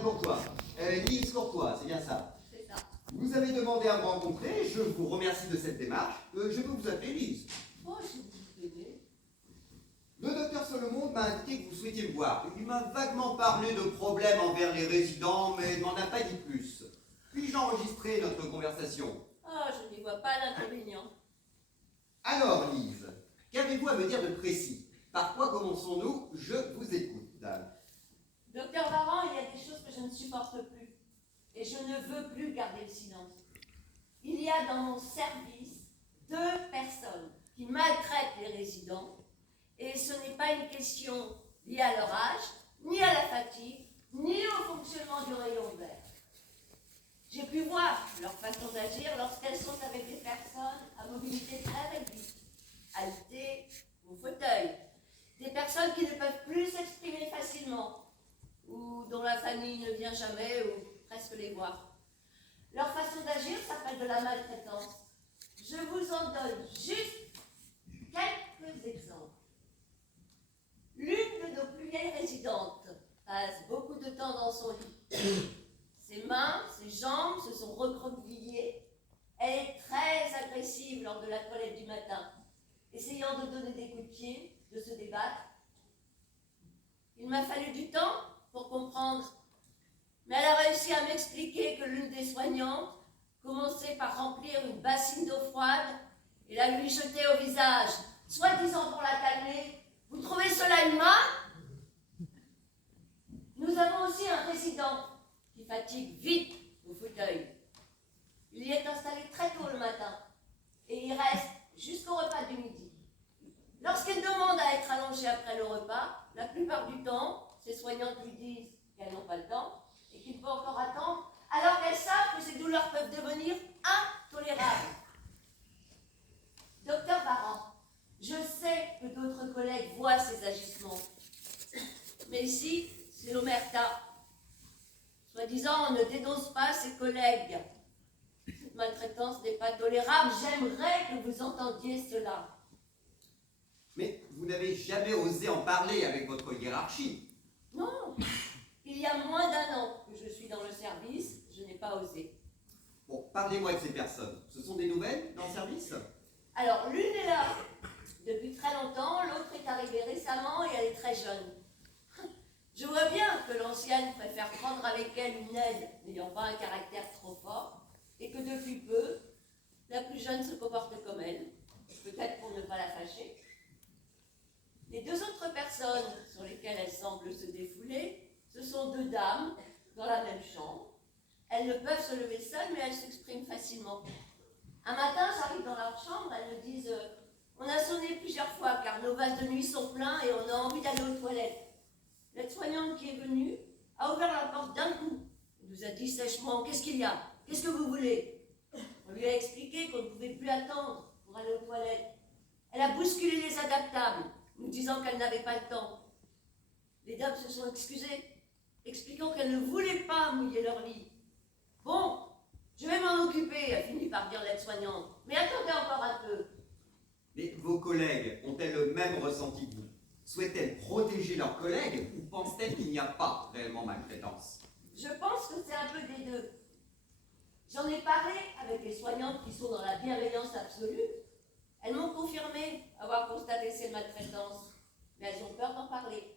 Madame Courtois, Lise Courtois, c'est bien ça. C'est ça. Vous avez demandé à me rencontrer, je vous remercie de cette démarche. Je peux vous appeler Lise. Oh, je vous aider. Le docteur Solomon m'a indiqué que vous souhaitiez me voir. Il m'a vaguement parlé de problèmes envers les résidents, mais il m'en a pas dit plus. Puis-je enregistrer notre conversation? Ah, je n'y vois pas d'inconvénient. Alors, Lise, qu'avez-vous à me dire de précis? Par quoi commençons-nous? Je vous écoute, dame. Docteur Varan, il y a des choses que je ne supporte plus. Et je ne veux plus garder le silence. Il y a dans mon service 2 personnes qui maltraitent les résidents. Et ce n'est pas une question liée à leur âge, ni à la fatigue, ni au fonctionnement du rayon vert. J'ai pu voir leur façon d'agir lorsqu'elles sont avec des personnes à mobilité très réduite, alitées ou fauteuil. Des personnes qui ne peuvent plus s'exprimer facilement, ou dont la famille ne vient jamais, ou presque les voir. Leur façon d'agir s'appelle de la maltraitance. Je vous en donne juste quelques exemples. L'une de nos plus vieilles résidentes passe beaucoup de temps dans son lit. Ses mains, ses jambes se sont recroquevillées. Elle est très agressive lors de la toilette du matin, essayant de donner des coups de pied, de se débattre. Il m'a fallu du temps pour comprendre, mais elle a réussi à m'expliquer que l'une des soignantes commençait par remplir une bassine d'eau froide et la lui jeter au visage, soi-disant pour la calmer. Vous trouvez cela humain? Nous avons aussi un résident qui fatigue vite au fauteuil. Il y est installé très tôt le matin et il reste jusqu'au repas du midi. Lorsqu'il demande à être allongé après le repas, la plupart du temps, ses soignantes lui disent qu'elles n'ont pas le temps et qu'il faut encore attendre, alors qu'elles savent que ces douleurs peuvent devenir intolérables. Docteur Varan, je sais que d'autres collègues voient ces agissements, mais ici, c'est l'omerta. Soi-disant, on ne dénonce pas ses collègues. Cette maltraitance n'est pas tolérable. J'aimerais que vous entendiez cela. Mais vous n'avez jamais osé en parler avec votre hiérarchie. Non, il y a moins d'1 an que je suis dans le service, je n'ai pas osé. Bon, parlez-moi de ces personnes. Ce sont des nouvelles dans le service? Alors, l'une est là depuis très longtemps, l'autre est arrivée récemment et elle est très jeune. Je vois bien que l'ancienne préfère prendre avec elle une aide n'ayant pas un caractère trop fort et que depuis peu, la plus jeune se comporte comme elle, peut-être pour ne pas la fâcher. Les 2 autres personnes sur lesquelles elle semble se défouler, ce sont 2 dames dans la même chambre. Elles ne peuvent se lever seules, mais elles s'expriment facilement. Un matin, j'arrive dans leur chambre, elles me disent on a sonné plusieurs fois car nos vases de nuit sont pleins et on a envie d'aller aux toilettes. L'aide-soignante qui est venue a ouvert la porte d'un coup. Elle nous a dit sèchement qu'est-ce qu'il y a? Qu'est-ce que vous voulez? On lui a expliqué qu'on ne pouvait plus attendre pour aller aux toilettes. Elle a bousculé les adaptables, nous disant qu'elle n'avait pas le temps. Les dames se sont excusées, expliquant qu'elles ne voulaient pas mouiller leur lit. Bon, je vais m'en occuper, a fini par dire l'aide-soignante. Mais attendez encore un peu. Mais vos collègues ont-elles le même ressenti que vous? Souhaitent-elles protéger leurs collègues ou pensent-elles qu'il n'y a pas réellement maltraitance? Je pense que c'est un peu des 2. J'en ai parlé avec les soignantes qui sont dans la bienveillance absolue. Elles m'ont confirmé avoir constaté ces maltraitances, mais elles ont peur d'en parler.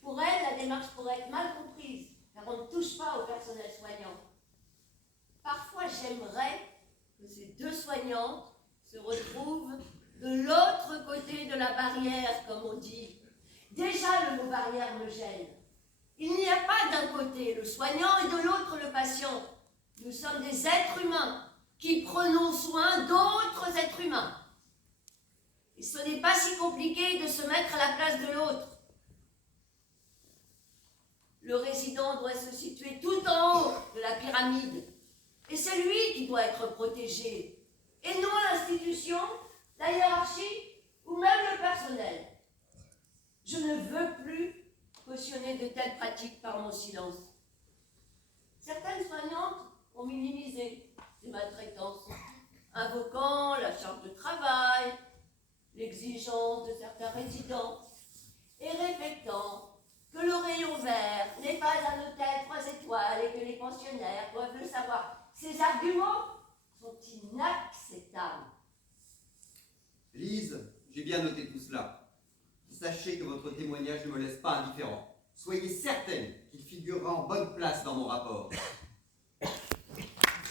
Pour elles, la démarche pourrait être mal comprise, car on ne touche pas au personnel soignant. Parfois, j'aimerais que ces 2 soignantes se retrouvent de l'autre côté de la barrière, comme on dit. Déjà, le mot barrière me gêne. Il n'y a pas d'un côté le soignant et de l'autre le patient. Nous sommes des êtres humains qui prenons soin d'autres êtres humains. Et ce n'est pas si compliqué de se mettre à la place de l'autre. Le résident doit se situer tout en haut de la pyramide. Et c'est lui qui doit être protégé. Et non l'institution, la hiérarchie ou même le personnel. Je ne veux plus cautionner de telles pratiques par mon silence. Certaines soignantes ont minimisé ces maltraitances, invoquant la charge de travail, l'exigence de certains résidents, et répétant que le rayon vert n'est pas un hôtel pensionnaires doivent le savoir. Ces arguments sont inacceptables. Lise, j'ai bien noté tout cela. Sachez que votre témoignage ne me laisse pas indifférent. Soyez certaine qu'il figurera en bonne place dans mon rapport.